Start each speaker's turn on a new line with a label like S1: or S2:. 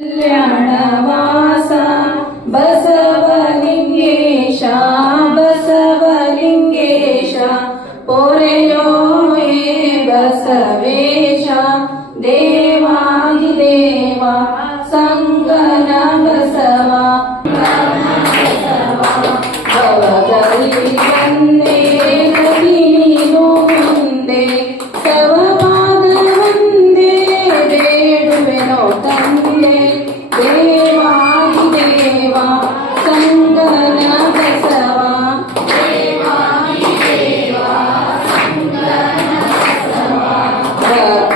S1: ಕಲ್ಯ ಮಾಸ ಬಸವ ಲಿಂಗೇಶ ಬಸವಲಿಂಗೇಶ ಪೊರ್ಯೋ ಬಸವೇಶವಾನ್